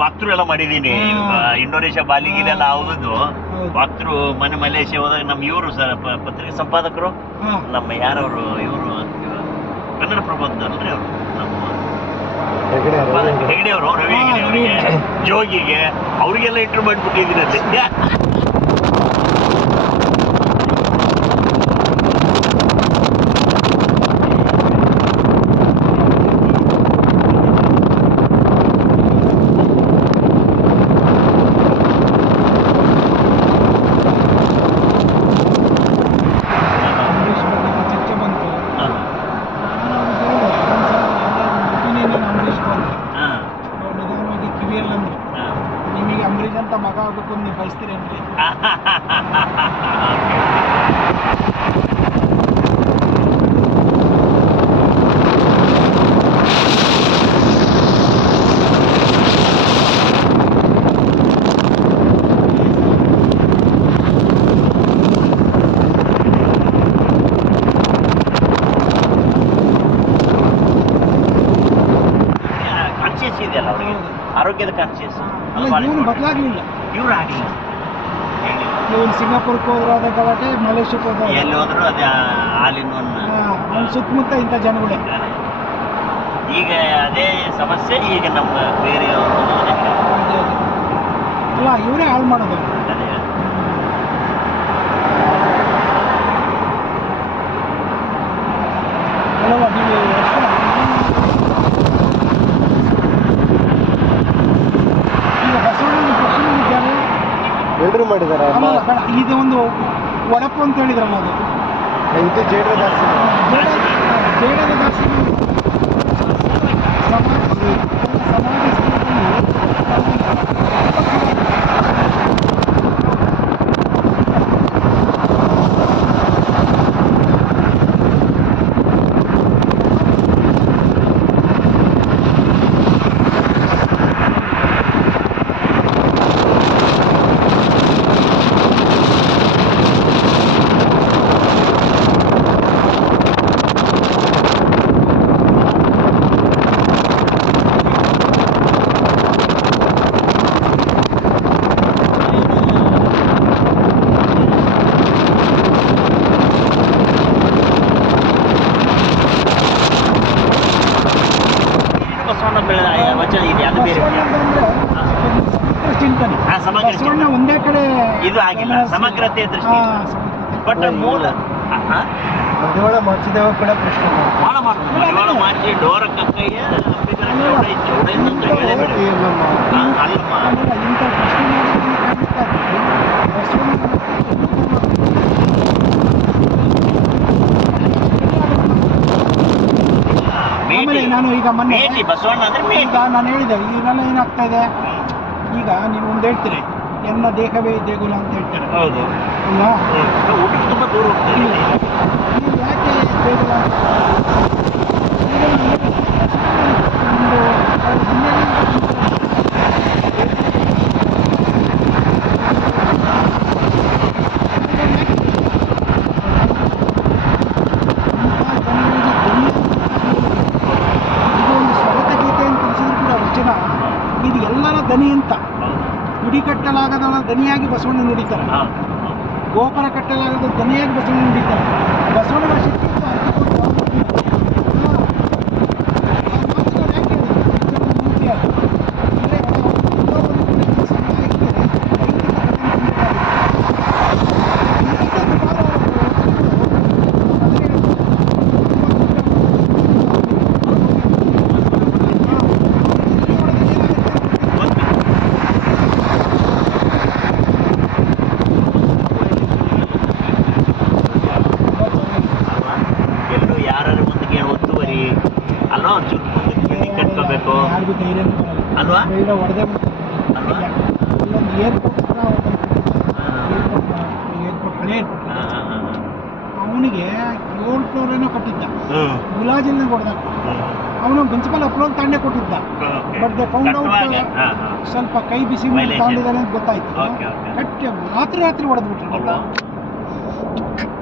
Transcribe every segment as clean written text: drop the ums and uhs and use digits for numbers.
ವಾಕ್ತೃ ಎಲ್ಲ ಮಾಡಿದೀನಿ. ಇಂಡೋನೇಷ್ಯಾ ಬಾಲಿಗಿಲೆಲ್ಲ ಆಗೋದು ವಾಕ್ತೃ. ಮನೆ ಮಲೇಷ್ಯಾ ಹೋದಾಗ ನಮ್ಮ ಇವರು ಸರ್ ಪತ್ರಿಕೆ ಸಂಪಾದಕರು, ನಮ್ಮ ಯಾರವರು ಇವರು ಕನ್ನಡ ಪ್ರಬಂಧಲ್ರಿ ಅವರು, ನಮ್ಮ ಹೆಗಡೆ ಅವರು, ರವಿ ಹೆಗಡೆ ಅವರಿಗೆ, ಜೋಗಿಗೆ, ಅವ್ರಿಗೆಲ್ಲ ಇಂಟರ್ವ್ಯೂ ಮಾಡಿಬಿಟ್ಟಿದ್ದೀನಿ ಅಲ್ಲಿ. ನಿಮಗೆ ಅಂಬರೀಷ್ ಅಂತ ಮಗ ಆಗ್ಬೇಕು ನೀವು ಬಯಸ್ತೀರೇನ್ರಿ? ಕಾನ್ಶಿಯಸ್ ಇದೆಯಲ್ಲ ಅವರಿಗೆ, ಆರೋಗ್ಯದ ಕಾನ್ಶಿಯಸ್. ಇವನು ಬದಲಾಗ್ಲಿಲ್ಲ, ಇವ್ರು ಆಗಲಿಲ್ಲ. ಇವನು ಸಿಂಗಾಪುರಕ್ಕೆ ಹೋದ್ರು ಅದೇ ಗಲಾಟೆ, ಮಲೇಷ್ಯಾಕ್ಕೆ ಹೋದ್ರು ಎಲ್ಲಿ ಹೋದ್ರು ಅದೇ ಹಾಲಿನ ಅವ್ನ ಸುತ್ತಮುತ್ತ ಇಂಥ ಜನಗಳೇ. ಈಗ ಅದೇ ಸಮಸ್ಯೆ ಈಗ ನಮ್ಮ ಬೇರೆ ಅಲ್ಲ, ಇವರೇ ಹಾಳು ಮಾಡೋದು. ಅಲ್ಲವ ನೀವು ಈಗ ಬಸವಣ್ಣನ ಪ್ರಶ್ನೆ ಇದ್ದಾರೆ ಎಲ್ಲರೂ ಮಾಡಿದ್ದಾರೆ. ಇದು ಒಂದು ಒಡಪು ಅಂತ ಹೇಳಿದ್ರಲ್ಲ, ಅದು ಇದು ಜೇಡರ ದಾಸಿ, ಜೇಡರ ದಾಸಿ ಬಸವಣ್ಣ ಒಂದೇ ಕಡೆ ಇದು ಆಗಿಲ್ಲ, ಸಮಗ್ರತೆ ದೃಷ್ಟಿ. ಬಟ್ ಮೂಲ ಮಧುವಾಳ ಮಾಚಿದೇವ ಕೂಡ ಪ್ರಶ್ನೆ ಭಾಳ ಮಾಡ್ತಾರೆ. ಮಧುವಾಳ ಮಾಚಿ ಡೋರ ಕಕ್ಕಯ್ಯ ಅಲ್ಲಮ್ಮ ಇಂಥ ಪ್ರಶ್ನೆ ಆಮೇಲೆ ನಾನು ಈಗ ಮೊನ್ನೆ ಬಸವಣ್ಣ ಅಂದ್ರೆ ಈಗ ನಾನು ಹೇಳಿದೆ, ಈಗೆಲ್ಲ ಏನಾಗ್ತಾ ಇದೆ, ಈಗ ನೀವು ಒಂದು ಹೇಳ್ತೀರಿ ಎನ್ನ ದೇಹವೇ ದೇಗುಲ ಅಂತ ಹೇಳ್ತಾರೆ. ಹೌದು, ಅಲ್ವಾ? ಊಟಕ್ಕೆ ತುಂಬ ದೂರ ಹೋಗ್ತೀವಿ. ನೀವು ಯಾಕೆ ದೇಗುಲ ಇದು ಎಲ್ಲರ ದನಿ ಅಂತ. ಗುಡಿ ಕಟ್ಟಲಾಗದ ದನಿಯಾಗಿ ಬಸವಣ್ಣ ನುಡಿತಾರೆ, ಗೋಪುರ ಕಟ್ಟಲಾಗದ ದನಿಯಾಗಿ ಬಸವಣ್ಣ ನುಡಿತಾರೆ. ಬಸವಣ್ಣನ ಶಕ್ತಿ ಅಲ್ವಾ, ಬಿಲ್ಡಿಂಗ್ ಕಟ್ಕೋಬೇಕು ಅಲ್ವಾ ಹೊಡೆದೇ ಅಲ್ವಾ. ಅವನಿಗೆ 7 ಫ್ಲೋರ್ ಏನೋ ಕೊಟ್ಟಿದ್ದ, ಮುಲಾಜಿಲ್ನ ಕೊಡ್ದ. ಅವನು ಪ್ರಿನ್ಸಿಪಲ್ ಅಪ್ರೂವಲ್ ತಾಂಡೆ ಕೊಟ್ಟಿದ್ದ. ಬಟ್ ದೇ ಫೌಂಡ್ ಔಟ್ ಸ್ವಲ್ಪ ಕೈ ಬಿಸಿ ತಾಂಡಿದಾರೆ ಅಂತ ಗೊತ್ತಾಯ್ತು. ಕಟ್ಟಿ ರಾತ್ರಿ ಹೊಡೆದ್ಬಿಟ್ರು.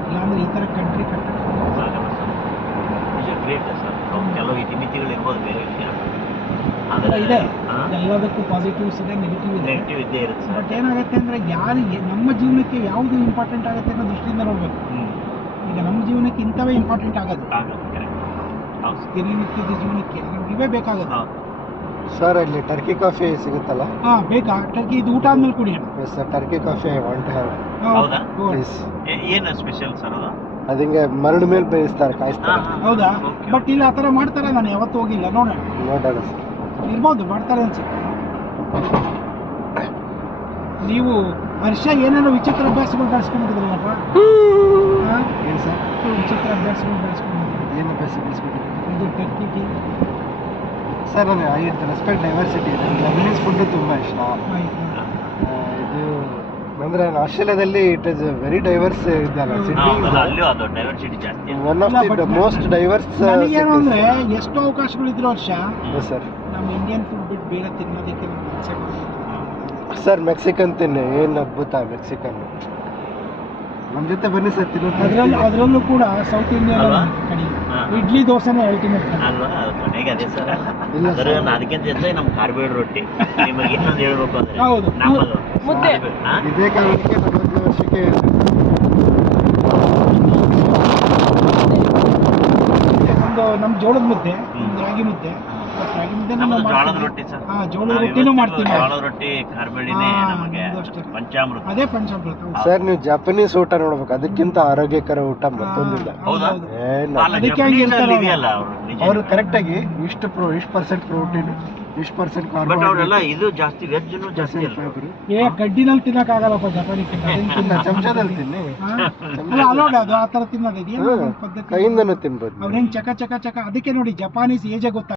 ಇಲ್ಲಾಂದ್ರೆ ಈ ಥರ ಕಂಟ್ರಿ ಕಟ್ಟ ಕೆಲವು ಇತಿಮಿತಿಗಳಿರ್ಬೋದು ಬೇರೆ ವಿಷಯ. ಇದೆ, ಎಲ್ಲದಕ್ಕೂ ಪಾಸಿಟಿವ್ಸ್ ಇದೆ, ನೆಗೆಟಿವ್ ಇದೆ. ನೆಗೆಟಿವ್ ಇದ್ದೇ ಇರುತ್ತೆ ಸರ್. ಬಟ್ ಏನಾಗುತ್ತೆ ಅಂದರೆ ಯಾರಿಗೆ ನಮ್ಮ ಜೀವನಕ್ಕೆ ಯಾವುದು ಇಂಪಾರ್ಟೆಂಟ್ ಆಗುತ್ತೆ ಅನ್ನೋ ದೃಷ್ಟಿಯಿಂದ ನೋಡಬೇಕು. ಈಗ ನಮ್ಮ ಜೀವನಕ್ಕೆ ಇಂಥವೇ ಇಂಪಾರ್ಟೆಂಟ್ ಆಗೋದು, ದಿನನಿತ್ಯದ ಜೀವನಕ್ಕೆ ನಮ್ಗೆ ಇವೇ ಬೇಕಾಗೋದು. ಸರ್ ಅಲ್ಲಿ ಟರ್ಕಿ ಕಾಫಿ ಸಿಗುತ್ತಲ್ಲ? ಹಾಂ ಬೇಕಾ? ಟರ್ಕಿ ಇದು ಊಟ ಆದ್ಮೇಲೆ ಕುಡಿಯೋಣ. Yes sir, Turkey coffee I want have ಹೌದಾ? ಪ್ಲೀಸ್. ಏನು ಸ್ಪೆಷಲ್ ಸರ್ ಅದು? ಅದು ಹಿಂಗೆ ಮರಳು ಮೇಲೆ ಬೇಯಿಸ್ತಾರೆ, ಕಾಯಿಸ್ತಾರೆ. ಹೌದಾ? ಬಟ್ ಇಲ್ಲಿ ಆ ಥರ ಮಾಡ್ತಾರೆ, ನಾನು ಯಾವತ್ತೂ ಹೋಗಿಲ್ಲ, ನೋಡೋಣ. ನೋಡೋಣ ಸರ್. ಇರ್ಬೋದು, ಮಾಡ್ತಾರೆ ಅನ್ಸುತ್ತೆ. ನೀವು ಹರ್ಷ ಏನೇನೋ ವಿಚಿತ್ರ ಅಭ್ಯಾಸಗಳು ಬೆಳೆಸ್ಕೊಂಡ್ಬಿಟ್ಟಿದ್ರಲ್ಲಪ್ಪ? ಏನು ಸರ್? ವಿಚಿತ್ರ ಅಭ್ಯಾಸಗಳು ಬೆಳೆಸ್ಕೊಂಡ್ಬಿಟ್ಟಿದ್ರು. ಏನು ಬೇಯಿಸ್ಬಿಟ್ಟು ಇದು ಟರ್ಕಿ ಟೀ. ಸರ್ ನನಗೆ ಐ ರೆಸ್ಪೆಕ್ಟ್ ಡೈವರ್ಸಿಟಿ ಇದೆ. ಲಬನೀಸ್ ಫುಡ್ ತುಂಬ ಇಷ್ಟ. ಆಯ್ತು. ಇದು ಅಂದರೆ ಆಸ್ಟ್ರೇಲಿಯಾದಲ್ಲಿ ಇಟ್ ಇಸ್ ವೆರಿ ಡೈವರ್ಸ್ ಇದೆಯಲ್ಲ ಸಿಟಿ. ಅಲ್ಲೂ ಅದು ಡೈವರ್ಸಿಟಿ ಜಾಸ್ತಿ. One of the most diverse. ನನಗೇನು ಅಂದರೆ ಎಷ್ಟು ಅವಕಾಶಗಳಿದ್ರು ವರ್ಷ ಸರ್ ನಮ್ಮ ಇಂಡಿಯನ್ ಫುಡ್ ಬಿಟ್ಟು ಬೇರೆ ತಿನ್ನೋದಕ್ಕೆ ನಮ್ಗೆ ಆಸೆ ಬರ್ತದೆ. ಸರ್ ಮೆಕ್ಸಿಕನ್ ತಿನ್ನಿ, ಏನು ಅದ್ಭುತ ಮೆಕ್ಸಿಕನ್. ನಮ್ಮ ಜೊತೆ ಬನ್ನಿ ಸರ್ ತಿನ್ನೋದು. ಅದರಲ್ಲೂ ಕೂಡ ಸೌತ್ ಇಂಡಿಯನ್ ಕಡೆ ಇಡ್ಲಿ ದೋಸೆನೇ ಅಲ್ಟಿಮೇಟ್. ಅಲ್ವಾ? ಅದು ಕೊನೆಗೆ ಅದೇ ಸರ್. ಇಲ್ಲ ಅದರ ಅದಕ್ಕಿಂತ ಹೆಚ್ಚಾಗಿ ನಮ್ಮ ಕಾರ್ಬೇಡ್ ರೊಟ್ಟಿ. ನಿಮಗೆ ಇನ್ನೊಂದು ಹೇಳ್ಬೇಕು ಅಂದ್ರೆ ಹೌದು. ನಮ್ಮದು ಮುದ್ದೆ. ಇದೇ ಕಾರಣಕ್ಕೆ 40 ವರ್ಷಕ್ಕೆ ಒಂದು ನಮ್ಮ ಜೋಳದ ಮುದ್ದೆ, ಒಂದು ರಾಗಿ ಮುದ್ದೆ. ರಾಗಿ ಮುದ್ದೆ ನಮ್ಮದು ಜೋಳದ ರೊಟ್ಟಿ ಸರ್. ಜೋಳದ ರೊಟ್ಟಿನೂ ಮಾಡ್ತೀವಿ. ಜೋಳದ ರೊಟ್ಟಿ ಕಾರ್ಬೇಡಿನೇ ನಮಗೆ ಪಂಚಾಮೃತ. ಅದೇ ಪಂಚಾಮೃತ. ಸರ್ ನೀವು ಜಪಾನೀಸ್ ಊಟ ನೋಡ್ಬೇಕು, ಅದಕ್ಕಿಂತ ಆರೋಗ್ಯಕರ ಊಟ ಮತ್ತೊಂದಿಲ್ಲ. ಹೌದಾ? ಏನು ಅದಕ್ಕೆ ಹಂಗೆ ಇರ್ತಾರೆ ಇದೆಯಲ್ಲ ಅವರು ನಿಜ. ಅವರು ಕರೆಕ್ಟಾಗಿ ಇಷ್ಟು ಪರ್ಸೆಂಟ್ ಪ್ರೋಟೀನ್, ಇಷ್ಟು ಪರ್ಸೆಂಟ್ ಬಟ್ ಅವರೆಲ್ಲ ಇದು ಜಾಸ್ತಿ ವೆಜ್ನು ಜಾಸ್ತಿ ಅಲ್ಲ. ಗಡ್ಡಿನಲ್ಲಿ ತಿನ್ನಕ್ಕಾಗಲ್ಲಪ್ಪ ಜಪಾನಿಗೆ. ಚಮಚದಲ್ಲಿ ತಿನ್ನಿ. ಅಲ್ಲ ಅಲೋಡ್ ಅದು ಆ ಥರ ತಿನ್ನೋದು ಇದೆಯಾ ಪದ್ಧತಿ? ಕೈಯಿಂದನೂ ತಿನ್ಬೋದು. ಅವ್ರೇನು ಚಕ ಚಕ ಚಕ. ಅದಕ್ಕೆ ನೋಡಿ ಜಪಾನೀಸ್ ಏಜೆ ಗೊತ್ತಾಗ